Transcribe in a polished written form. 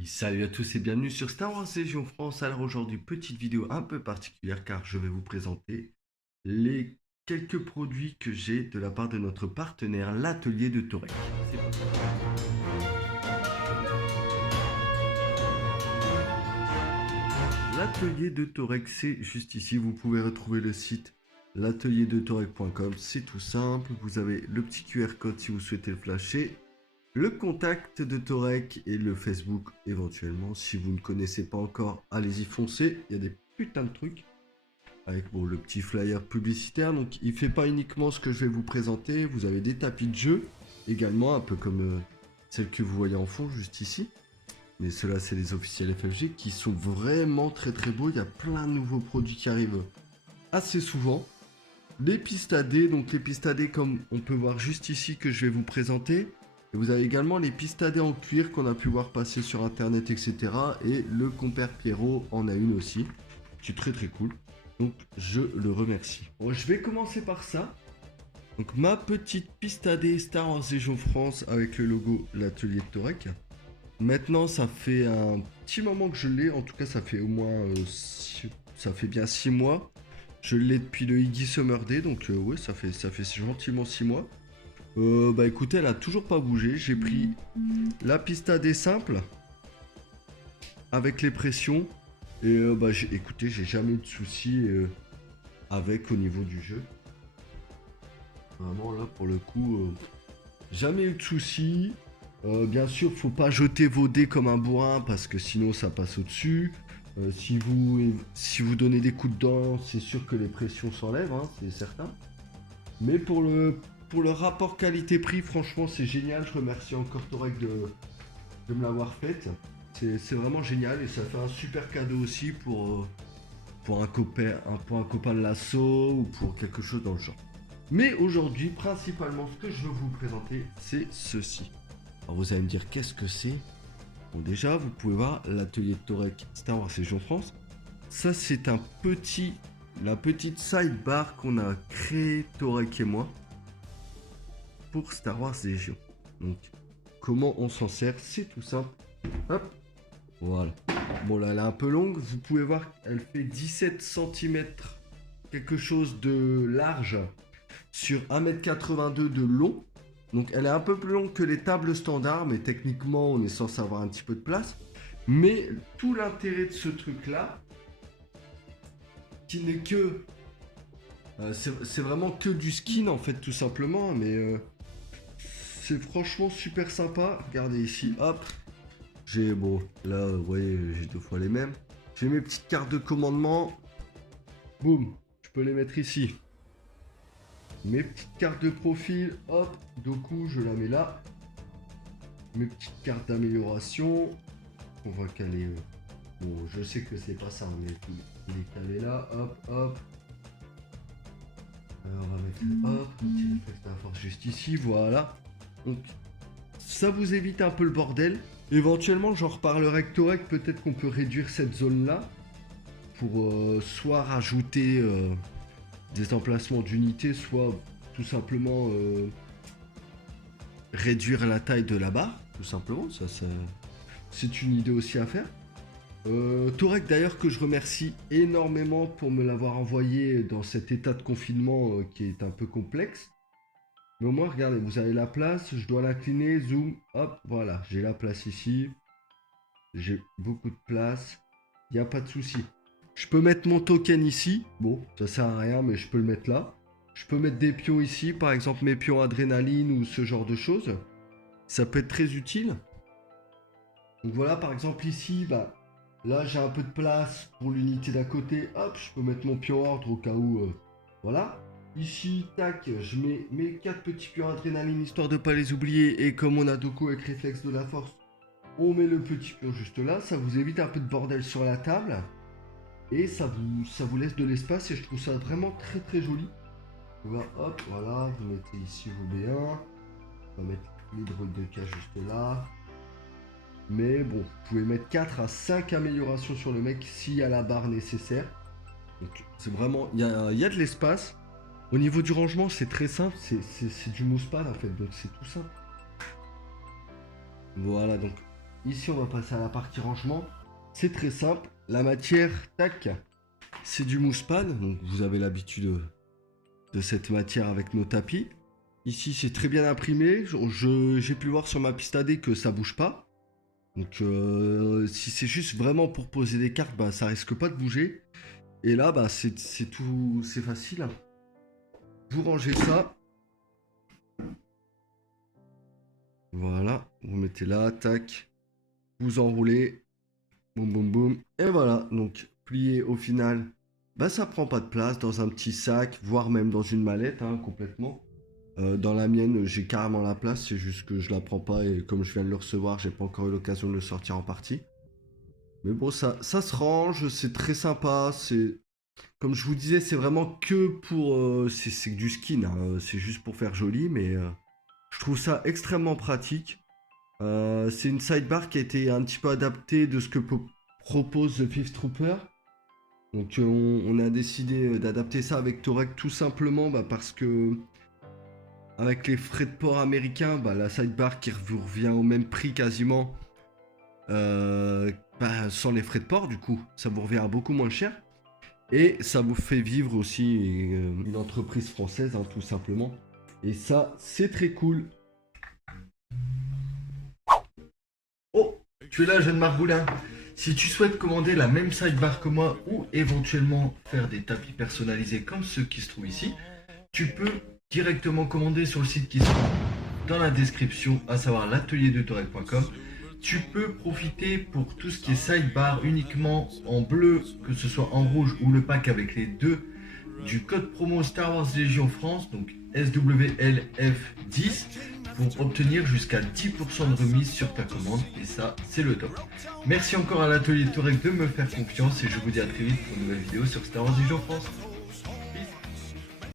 Et salut à tous et bienvenue sur Star Wars Légion France. Alors aujourd'hui, petite vidéo un peu particulière car je vais vous présenter les quelques produits que j'ai de la part de notre partenaire, l'atelier de Torek. C'est parti. L'atelier de Torek, c'est juste ici. Vous pouvez retrouver le site l'atelierdetorek.com. C'est tout simple. Vous avez le petit QR code si vous souhaitez le flasher. Le contact de Torek et le Facebook éventuellement. Si vous ne connaissez pas encore, allez-y foncez. Il y a des putains de trucs. Avec bon, le petit flyer publicitaire. Donc il ne fait pas uniquement ce que je vais vous présenter. Vous avez des tapis de jeu également, un peu comme celle que vous voyez en fond juste ici. Mais ceux-là, c'est les officiels FFG qui sont vraiment très très beaux. Il y a plein de nouveaux produits qui arrivent assez souvent. Les pistes AD, donc les pistes AD comme on peut voir juste ici que je vais vous présenter. Et vous avez également les pistes AD en cuir qu'on a pu voir passer sur internet, etc. Et le compère Pierrot en a une aussi, qui est très très cool. Donc je le remercie. Bon, je vais commencer par ça. Donc ma petite piste AD Star Wars Légion France avec le logo l'atelier de Torek. Maintenant ça fait un petit moment que je l'ai, en tout cas ça fait au moins ça fait bien 6 mois. Je l'ai depuis le Iggy Summer Day, donc ouais ça fait gentiment 6 mois. Bah écoutez, elle a toujours pas bougé. J'ai pris la piste AD simple avec les pressions et bah écoutez, j'ai jamais eu de soucis avec au niveau du jeu. Vraiment là pour le coup, jamais eu de soucis. Bien sûr, faut pas jeter vos dés comme un bourrin parce que sinon ça passe au-dessus. Si vous donnez des coups de dents, c'est sûr que les pressions s'enlèvent, hein, c'est certain. Mais pour le rapport qualité-prix, franchement, c'est génial. Je remercie encore Torek de me l'avoir faite. C'est vraiment génial et ça fait un super cadeau aussi pour un copain de l'assaut ou pour quelque chose dans le genre. Mais aujourd'hui, principalement, ce que je veux vous présenter, c'est ceci. Alors vous allez me dire, qu'est-ce que c'est? Bon, déjà, vous pouvez voir l'atelier de Torek Star Wars Légion France. Ça, c'est la petite sidebar qu'on a créé, Torek et moi, pour Star Wars Légion. Donc, comment on s'en sert? C'est tout simple. Hop, voilà. Bon, là, elle est un peu longue. Vous pouvez voir qu'elle fait 17 cm, quelque chose de large, sur 1,82 m de long. Donc, elle est un peu plus longue que les tables standards, mais techniquement, on est censé avoir un petit peu de place. Mais tout l'intérêt de ce truc-là, qui n'est que... c'est vraiment que du skin, en fait, tout simplement. Mais c'est franchement super sympa. Regardez ici, hop. J'ai, bon, là, vous voyez, j'ai 2 fois les mêmes. J'ai mes petites cartes de commandement. Boum, je peux les mettre ici. Mes petites cartes de profil, hop, Doku, je la mets là. Mes petites cartes d'amélioration. On va caler. Bon, je sais que c'est pas ça, mais il est calé là, hop, hop. Alors, on va mettre, hop, un petit réflexe de la force juste ici, voilà. Donc, ça vous évite un peu le bordel. Éventuellement, j'en reparlerai avec Torek, peut-être qu'on peut réduire cette zone-là. Pour soit rajouter des emplacements d'unités, soit tout simplement réduire la taille de la barre, tout simplement. Ça c'est une idée aussi à faire. Torek d'ailleurs que je remercie énormément pour me l'avoir envoyé dans cet état de confinement qui est un peu complexe. Mais au moins regardez, vous avez la place, je dois l'incliner, zoom, hop, voilà, j'ai la place ici. J'ai beaucoup de place, il n'y a pas de souci. Je peux mettre mon token ici. Bon, ça sert à rien, mais je peux le mettre là. Je peux mettre des pions ici, par exemple mes pions adrénaline ou ce genre de choses. Ça peut être très utile. Donc voilà, par exemple ici, bah, là j'ai un peu de place pour l'unité d'à côté. Hop, je peux mettre mon pion ordre au cas où. Voilà. Ici, tac, je mets mes 4 petits pions adrénaline histoire de ne pas les oublier. Et comme on a Doku avec réflexe de la force, on met le petit pion juste là. Ça vous évite un peu de bordel sur la table. Et ça vous laisse de l'espace et je trouve ça vraiment très très joli. Hop, voilà, vous mettez ici vos B1. On va mettre l'hydraulique de cas juste là. Mais bon, vous pouvez mettre 4 à 5 améliorations sur le mec s'il y a la barre nécessaire. Donc c'est vraiment, il y a de l'espace. Au niveau du rangement, c'est très simple, c'est du mousepad en fait, donc c'est tout simple. Voilà, donc ici on va passer à la partie rangement. C'est très simple. La matière, tac, c'est du mousse-pad. Donc vous avez l'habitude de cette matière avec nos tapis. Ici c'est très bien imprimé. J'ai pu voir sur ma piste AD que ça bouge pas. Donc si c'est juste vraiment pour poser des cartes, bah, ça risque pas de bouger. Et là bah, c'est tout, c'est facile. Vous rangez ça. Voilà, vous mettez là, tac. Vous enroulez. Boum boum boum. Et voilà, donc plié au final. Bah ça prend pas de place dans un petit sac, voire même dans une mallette, hein, complètement. Dans la mienne, j'ai carrément la place, c'est juste que je la prends pas et comme je viens de le recevoir, j'ai pas encore eu l'occasion de le sortir en partie. Mais bon, ça se range, c'est très sympa, c'est... Comme je vous disais, c'est vraiment que pour... c'est du skin, hein, c'est juste pour faire joli, mais je trouve ça extrêmement pratique. C'est une sidebar qui a été un petit peu adaptée de ce que propose The Fifth Trooper. Donc on a décidé d'adapter ça avec Torek tout simplement bah, parce que avec les frais de port américains, bah, la sidebar qui vous revient au même prix quasiment bah, sans les frais de port du coup, ça vous revient à beaucoup moins cher. Et ça vous fait vivre aussi une entreprise française hein, tout simplement. Et ça c'est très cool. Oh, tu es là jeune Margoulin. Si tu souhaites commander la même sidebar que moi ou éventuellement faire des tapis personnalisés comme ceux qui se trouvent ici, tu peux directement commander sur le site qui se trouve dans la description, à savoir l'atelier-de-torek.com. Tu peux profiter pour tout ce qui est sidebar uniquement en bleu, que ce soit en rouge ou le pack avec les deux, du code promo Star Wars Légion France, donc SWLF10, pour obtenir jusqu'à 10% de remise sur ta commande, et ça c'est le top. Merci encore à l'atelier Torek de me faire confiance et je vous dis à très vite pour une nouvelle vidéo sur Star Wars Légion France.